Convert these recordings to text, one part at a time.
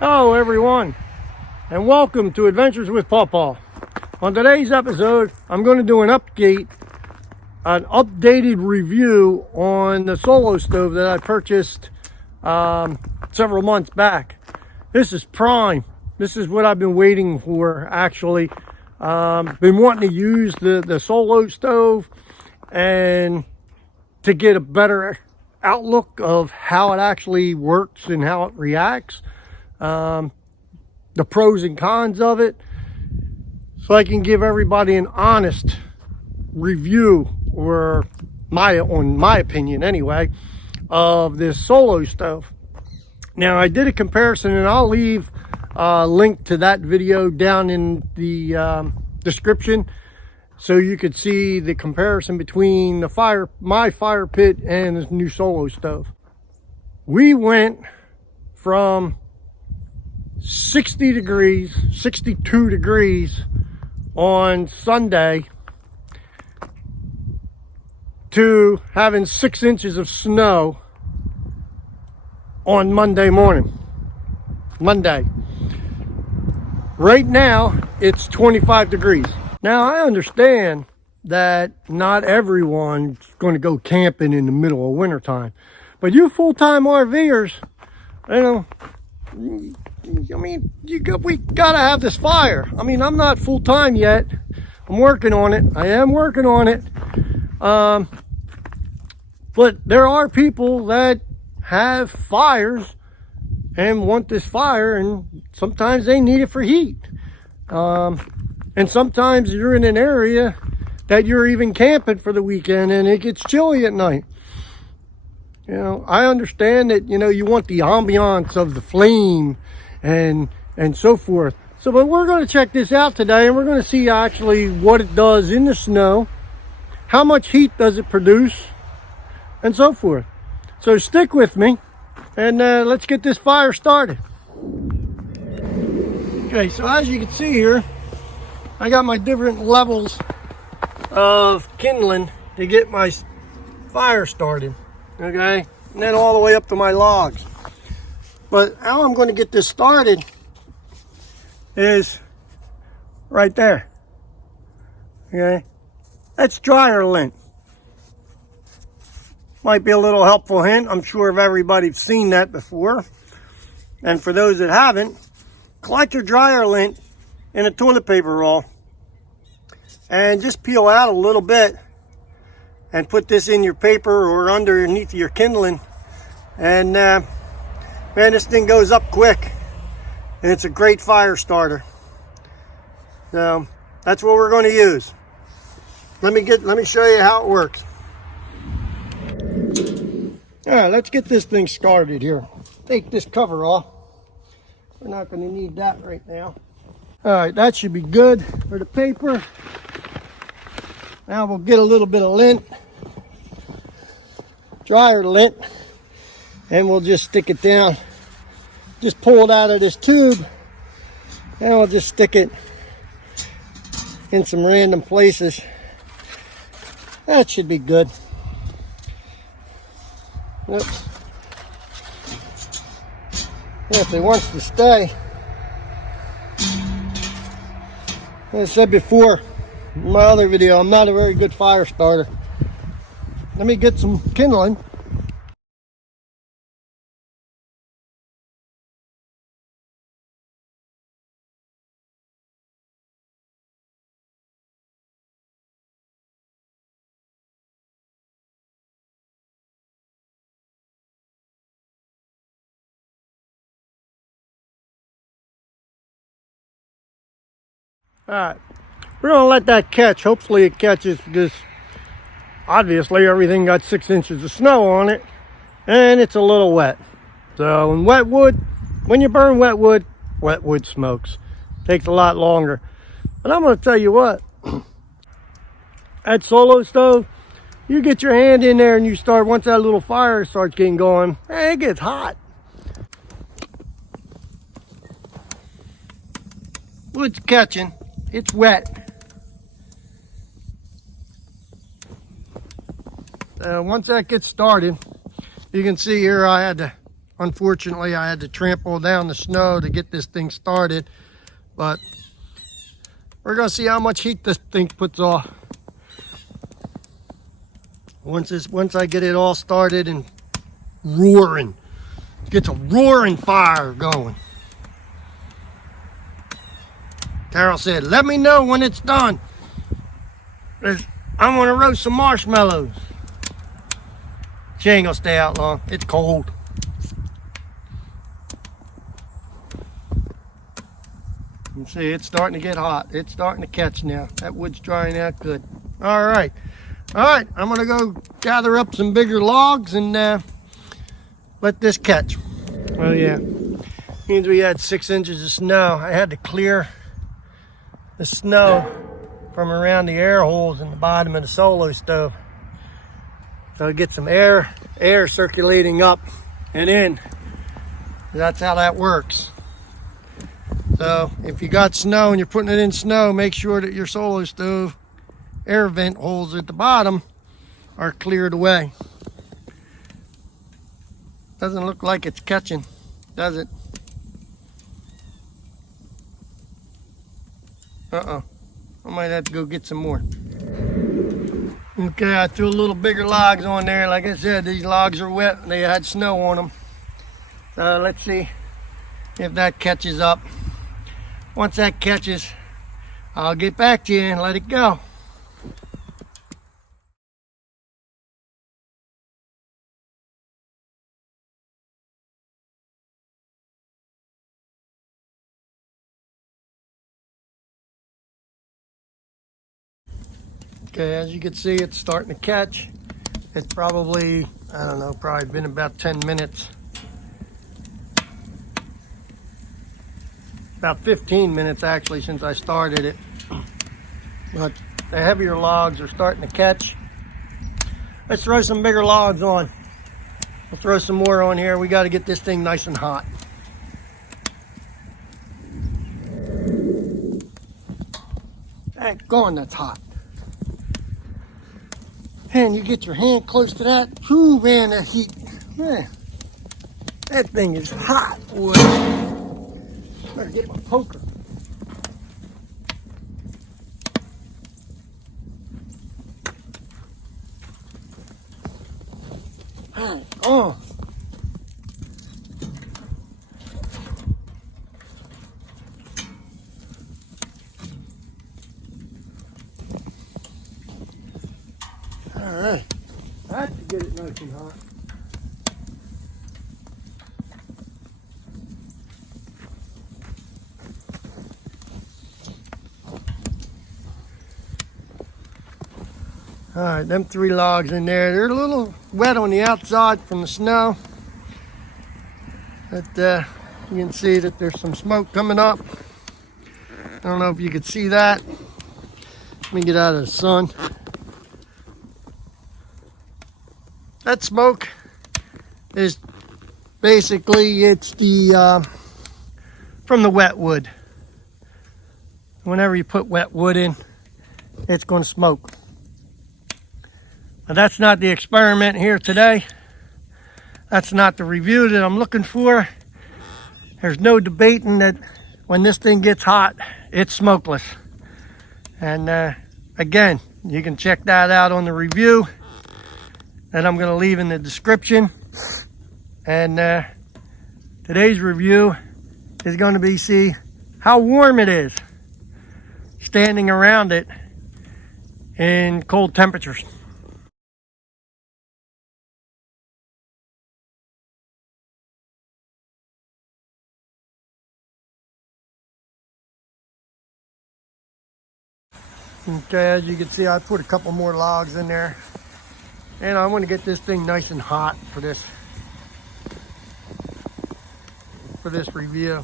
Hello everyone, and welcome to Adventures with Paw Paw. On today's episode, I'm going to do an updated review on the Solo Stove that I purchased several months back. This is prime. This is what I've been waiting for, actually. Been wanting to use the Solo Stove and to get a better outlook of how it actually works and how it reacts. The pros and cons of it, so I can give everybody an honest review, or my opinion anyway, of this Solo Stove. Now, I did a comparison, and I'll leave a link to that video down in the description, so you could see the comparison between my fire pit and this new Solo Stove. We went from 60 degrees, 62 degrees on Sunday to having 6 inches of snow on Monday morning. Right now, it's 25 degrees. Now, I understand that not everyone's going to go camping in the middle of wintertime, but you full-time RVers, you know, I mean, we gotta have this fire. I mean, I'm not full-time yet. I'm working on it. I am working on it. But there are people that have fires and want this fire, and sometimes they need it for heat. And sometimes you're in an area that you're even camping for the weekend and it gets chilly at night. You know, I understand that, you know, you want the ambiance of the flame and so forth. So, but we're going to check this out today, and we're going to see actually what it does in the snow, how much heat does it produce, and so forth. So stick with me, and let's get this fire started. Okay, so as you can see here, I got my different levels of kindling to get my fire started. Okay, and then all the way up to my logs. But how I'm going to get this started is right there. Okay, that's dryer lint. Might be a little helpful hint. I'm sure if everybody's seen that before. And for those that haven't, collect your dryer lint in a toilet paper roll and just peel out a little bit and put this in your paper or underneath your kindling, and man, this thing goes up quick, and it's a great fire starter. So that's what we're going to use. Let me show you how it works. All right, let's get this thing started here. Take this cover off. We're not going to need that right now. All right, that should be good for the paper. Now we'll get a little bit of lint, dryer lint, and we'll just stick it down. Just pull it out of this tube, and we'll just stick it in some random places. That should be good. Oops. If it wants to stay. As I said before in my other video, I'm not a very good fire starter. Let me get some kindling. All right, we're gonna let that catch. Hopefully it catches, because obviously everything got 6 inches of snow on it and it's a little wet. So when you burn wet wood smokes. Takes a lot longer. But I'm gonna tell you what, that Solo Stove, you get your hand in there and you start, once that little fire starts getting going, it gets hot. Wood's catching. It's wet. Once that gets started, you can see here I had to Unfortunately, I had to trample down the snow to get this thing started, but we're gonna see how much heat this thing puts off. Once I get it all started and roaring, gets a roaring fire going. Carol said, "Let me know when it's done. I'm gonna roast some marshmallows." She ain't gonna stay out long. It's cold. You see, it's starting to get hot. It's starting to catch now. That wood's drying out good. All right. I'm gonna go gather up some bigger logs and let this catch. Oh yeah, means we had 6 inches of snow. I had to clear the snow from around the air holes in the bottom of the Solo stove, so get some air circulating up and in. That's how that works. So if you got snow and you're putting it in snow, make sure that your Solo stove air vent holes at the bottom are cleared away. Doesn't look like it's catching, does it? I might have to go get some more. Okay, I threw a little bigger logs on there. Like I said, these logs are wet and they had snow on them. So let's see if that catches up. Once that catches, I'll get back to you and let it go. Okay, as you can see, it's starting to catch. It's probably, I don't know, probably been about 10 minutes. About 15 minutes actually since I started it. But the heavier logs are starting to catch. Let's throw some bigger logs on. We'll throw some more on here. We got to get this thing nice and hot. Thank God that's hot. And you get your hand close to that. Whew, man, that heat. Man, that thing is hot, boy. Better get my poker. Hang on. Alright, I have to get it nice and hot. Alright, them 3 logs in there, they're a little wet on the outside from the snow. But you can see that there's some smoke coming up. I don't know if you could see that. Let me get out of the sun. That smoke is basically, it's the from the wet wood. Whenever you put wet wood in, it's going to smoke. Now that's not the experiment here today. That's not the review that I'm looking for. There's no debating that when this thing gets hot, it's smokeless. And again, you can check that out on the review that I'm going to leave in the description. And today's review is going to be see how warm it is standing around it in cold temperatures. Okay, as you can see, I put a couple more logs in there. And I want to get this thing nice and hot for this review.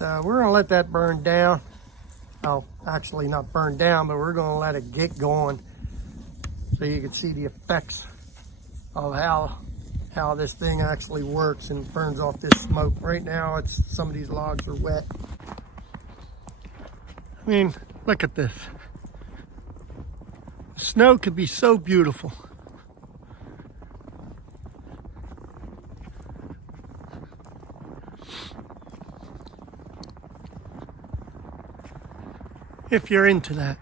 We're going to let that burn down. Oh, actually not burn down, but we're going to let it get going so you can see the effects of how this thing actually works and burns off this smoke. Right now, some of these logs are wet. I mean, look at this. Snow could be so beautiful. if you're into that.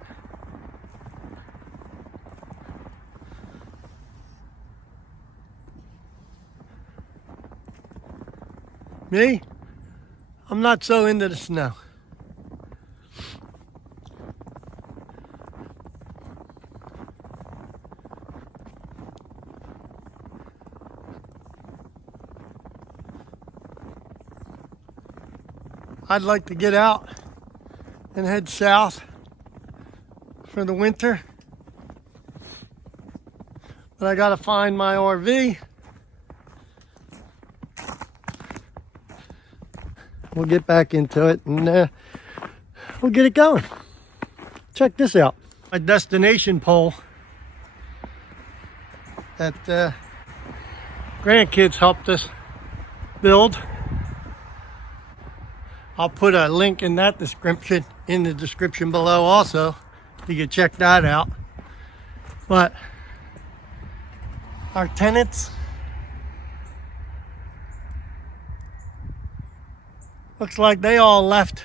Me, I'm not so into the snow. I'd like to get out and head south for the winter, but I gotta find my RV. We'll get back into it and we'll get it going. Check this out. My destination pole that grandkids helped us build. I'll put a link in that description, in the description below also. You can check that out. But our tenants, looks like they all left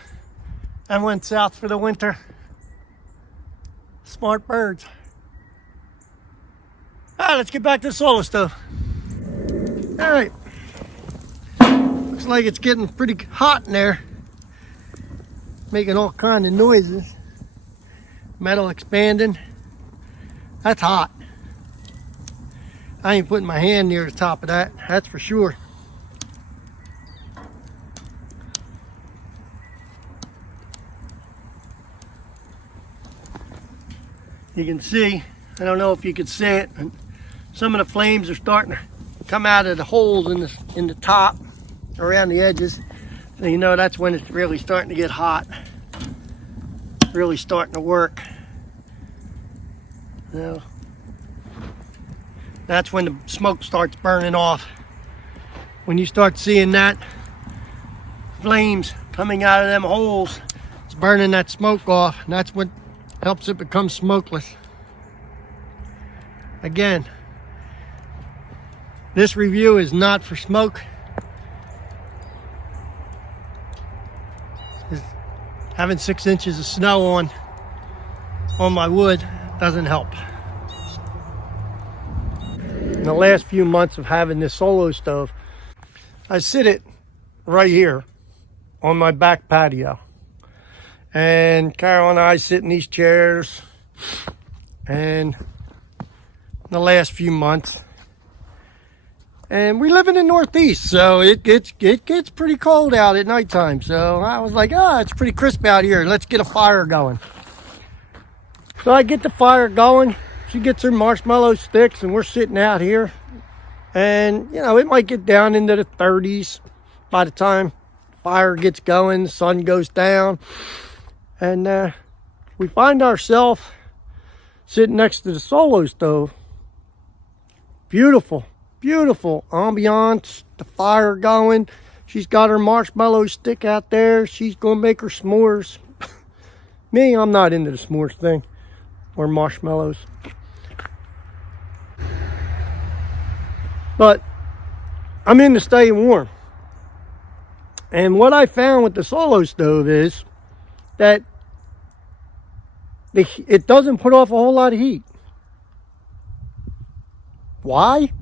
and went south for the winter. Smart birds. All right, let's get back to the Solo Stove. All right. Looks like it's getting pretty hot in there. Making all kinds of noises. Metal expanding. That's hot. I ain't putting my hand near the top of that, that's for sure. You can see, I don't know if you can see it, some of the flames are starting to come out of the holes in the top, around the edges. So you know that's when it's really starting to get hot. Really starting to work. So that's when the smoke starts burning off. When you start seeing that flames coming out of them holes, it's burning that smoke off, and that's what helps it become smokeless. Again, this review is not for smoke. Having 6 inches of snow on my wood doesn't help. In the last few months of having this Solo Stove, I sit it right here on my back patio. And Carol and I sit in these chairs, and in the last few months, and we live in the Northeast, so it gets pretty cold out at nighttime. So I was like, it's pretty crisp out here. Let's get a fire going. So I get the fire going. She gets her marshmallow sticks, and we're sitting out here. And, you know, it might get down into the 30s by the time fire gets going, the sun goes down. And we find ourselves sitting next to the Solo Stove. Beautiful. Beautiful ambiance, the fire going. She's got her marshmallow stick out there. She's gonna make her s'mores. Me, I'm not into the s'mores thing or marshmallows. But I'm into staying warm. And what I found with the Solo Stove is that it doesn't put off a whole lot of heat. Why?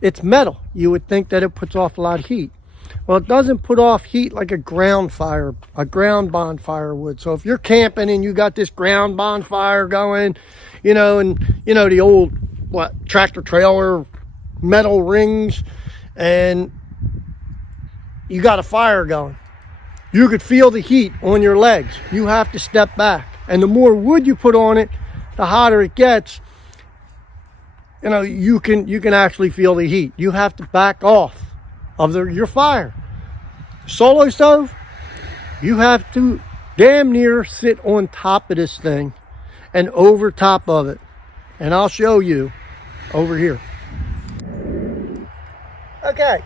It's metal. You would think that it puts off a lot of heat. Well, it doesn't put off heat like a ground bonfire would. So if you're camping and you got this ground bonfire going, you know, and you know the old tractor trailer metal rings, and you got a fire going, you could feel the heat on your legs. You have to step back, and the more wood you put on it, the hotter it gets. You know, you can actually feel the heat. You have to back off of your fire. Solo Stove, you have to damn near sit on top of this thing and over top of it. And I'll show you over here. Okay,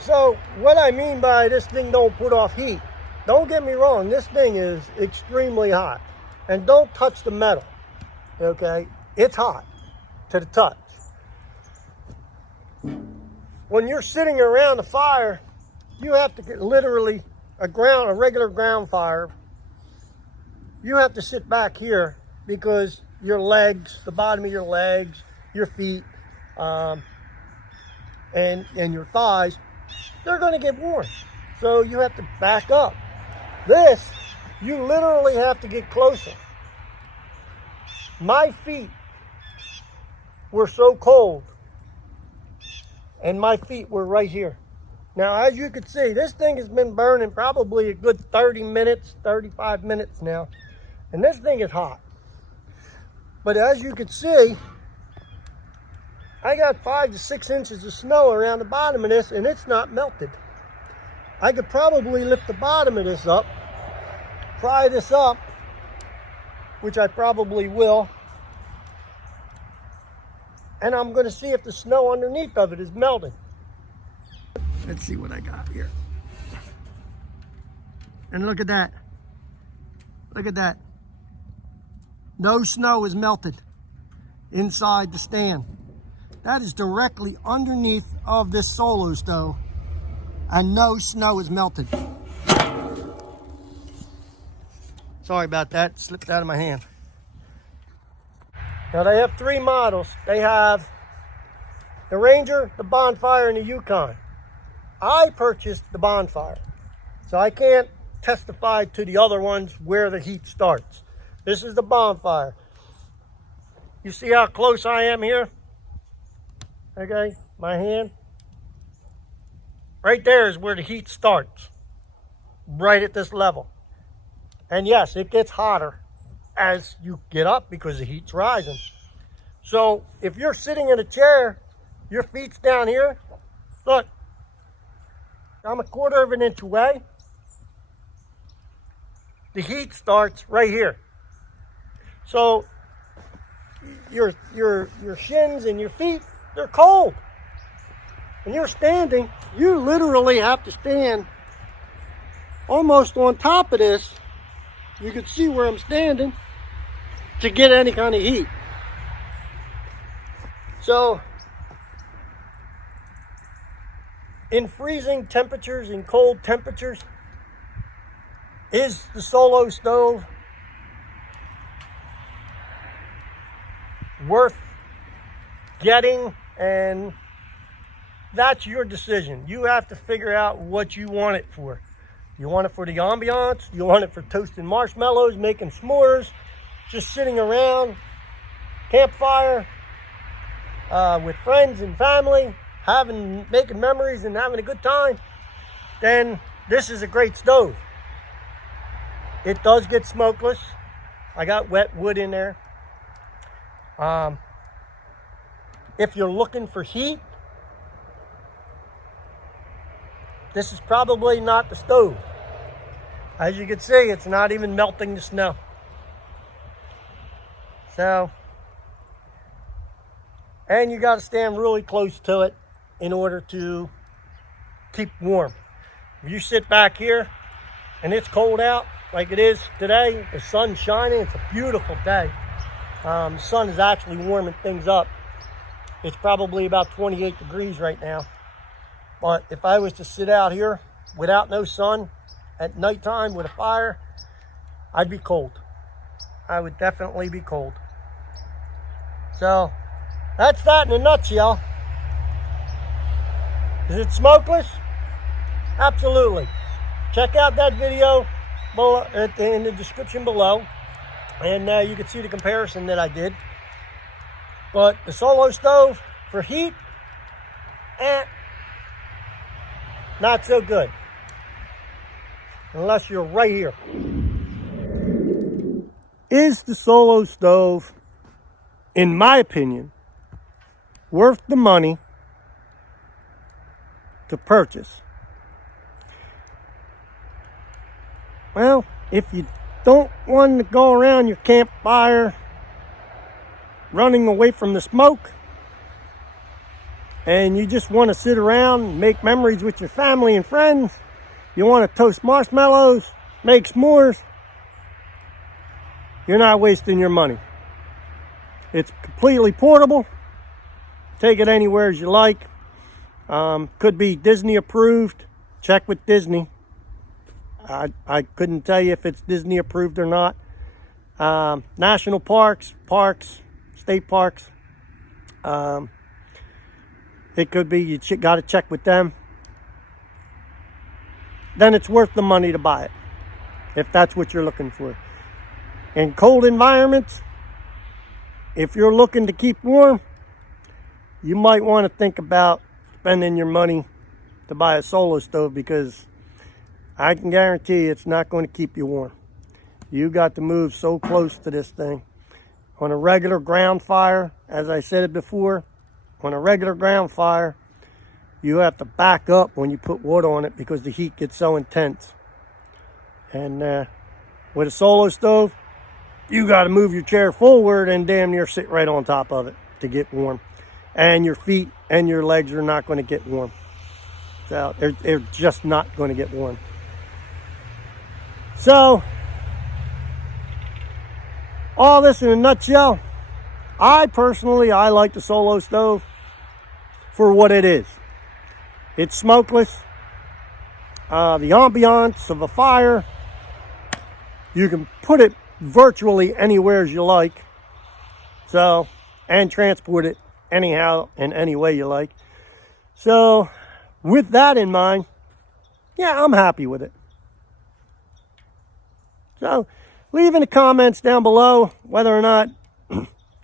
so what I mean by this thing don't put off heat, don't get me wrong, this thing is extremely hot. And don't touch the metal, okay? It's hot to the touch. When you're sitting around a fire, you have to get literally a regular ground fire, you have to sit back here because your legs, the bottom of your legs, your feet, and your thighs, they're going to get warm. So you have to back up. This, you literally have to get closer. My feet were so cold, and my feet were right here. Now, as you can see, this thing has been burning probably a good 30 minutes, 35 minutes now. And this thing is hot. But as you can see, I got 5 to 6 inches of snow around the bottom of this, and it's not melted. I could probably lift the bottom of this up, pry this up, which I probably will. And I'm going to see if the snow underneath of it is melting. Let's see what I got here. And look at that. Look at that. No snow is melted inside the stand. That is directly underneath of this Solo Stove, and no snow is melted. Sorry about that, it slipped out of my hand. Now they have 3 models. They have the Ranger, the Bonfire, and the Yukon. I purchased the Bonfire, so I can't testify to the other ones where the heat starts. This is the Bonfire. You see how close I am here? Okay, my hand. Right there is where the heat starts. Right at this level. And yes, it gets hotter as you get up because the heat's rising. So if you're sitting in a chair, your feet's down here. Look, I'm 1/4 of an inch away. The heat starts right here. So your shins and your feet, they're cold. When you're standing, you literally have to stand almost on top of this. You can see where I'm standing to get any kind of heat. So in freezing temperatures, in cold temperatures, is the Solo Stove worth getting? And that's your decision. You have to figure out what you want it for. You want it for the ambiance? You want it for toasting marshmallows, making s'mores, just sitting around, campfire, with friends and family, making memories and having a good time? Then this is a great stove. It does get smokeless. I got wet wood in there. If you're looking for heat, this is probably not the stove. As you can see, it's not even melting the snow. So, and you got to stand really close to it in order to keep warm. If you sit back here and it's cold out like it is today, the sun's shining, it's a beautiful day. The sun is actually warming things up. It's probably about 28 degrees right now. But if I was to sit out here without no sun at nighttime with a fire, I'd be cold. I would definitely be cold. So that's that in a nutshell. Is it smokeless? Absolutely. Check out that video below, in the description below, and you can see the comparison that I did. But the Solo Stove for heat, not so good. Unless you're right here. Is the Solo Stove, in my opinion, worth the money to purchase? Well, if you don't want to go around your campfire running away from the smoke, and you just want to sit around and make memories with your family and friends, you want to toast marshmallows, make s'mores, you're not wasting your money. It's completely portable. Take it anywhere as you like. Could be Disney approved. Check with Disney. I couldn't tell you if it's Disney approved or not. national parks, state parks. It could be you got to check with them. Then it's worth the money to buy it, if that's what you're looking for. In cold environments, if you're looking to keep warm, you might want to think about spending your money to buy a Solo Stove, because I can guarantee you it's not going to keep you warm. You got to move so close to this thing. On a regular ground fire, as I said it before, on a regular ground fire, you have to back up when you put wood on it because the heat gets so intense. And with a Solo Stove, you got to move your chair forward and damn near sit right on top of it to get warm. And your feet and your legs are not going to get warm. So they're just not going to get warm. So, all this in a nutshell, I like the Solo Stove for what it is. It's smokeless. The ambiance of a fire, you can put it virtually anywhere as you like. So, and transport it anyhow in any way you like. So, with that in mind, yeah, I'm happy with it. So, leave in the comments down below whether or not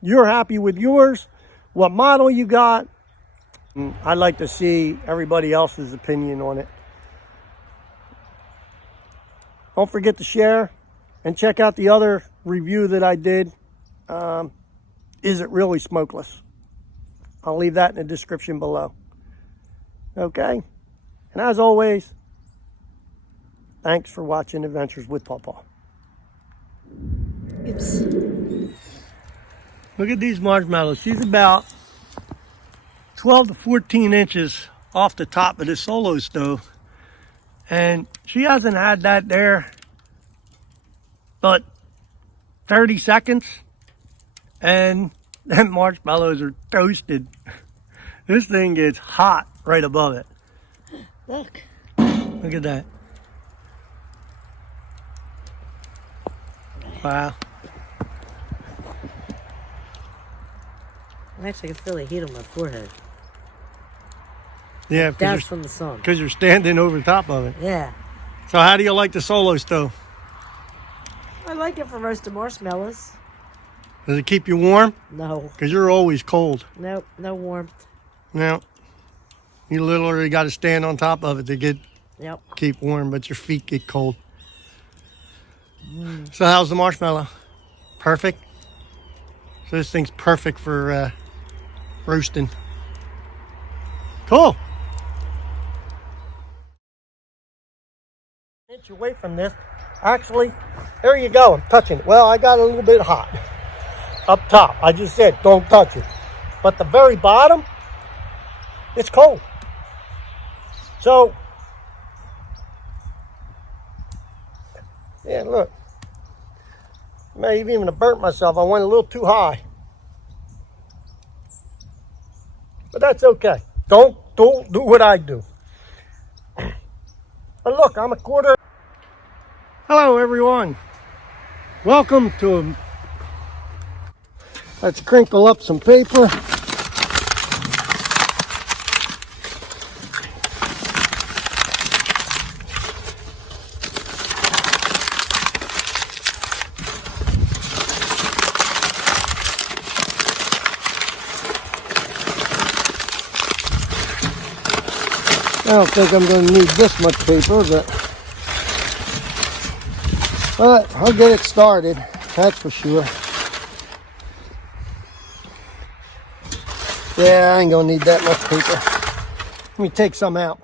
you're happy with yours, what model you got. I'd like to see everybody else's opinion on it. Don't forget to share and check out the other review that I did. Is It Really Smokeless? I'll leave that in the description below. Okay? And as always, thanks for watching Adventures with Paw Paw. Oops. Look at these marshmallows. She's about 12 to 14 inches off the top of this Solo Stove. And she hasn't had that there but 30 seconds. And them marshmallows are toasted. This thing gets hot right above it. Look. Look at that. Wow. Actually, I can feel the heat on my forehead. Yeah, That's from the sun. Because you're standing over top of it. Yeah. So how do you like the Solo Stove? I like it for roasted marshmallows. Does it keep you warm? No. Because you're always cold. Nope, no warmth. No. You literally got to stand on top of it to keep warm, but your feet get cold. So how's the marshmallow? Perfect? So this thing's perfect for roasting. Cool. Inch away from this. Actually, there you go. I'm touching it. Well, I got a little bit hot up top. I just said don't touch it. But the very bottom, it's cold. So, yeah, look. May have even burnt myself. I went a little too high. But that's okay. Don't do what I do. But look, I'm a quarter. Hello, everyone. Welcome to let's crinkle up some paper. I don't think I'm going to need this much paper, but I'll get it started, that's for sure. Yeah, I ain't going to need that much paper. Let me take some out.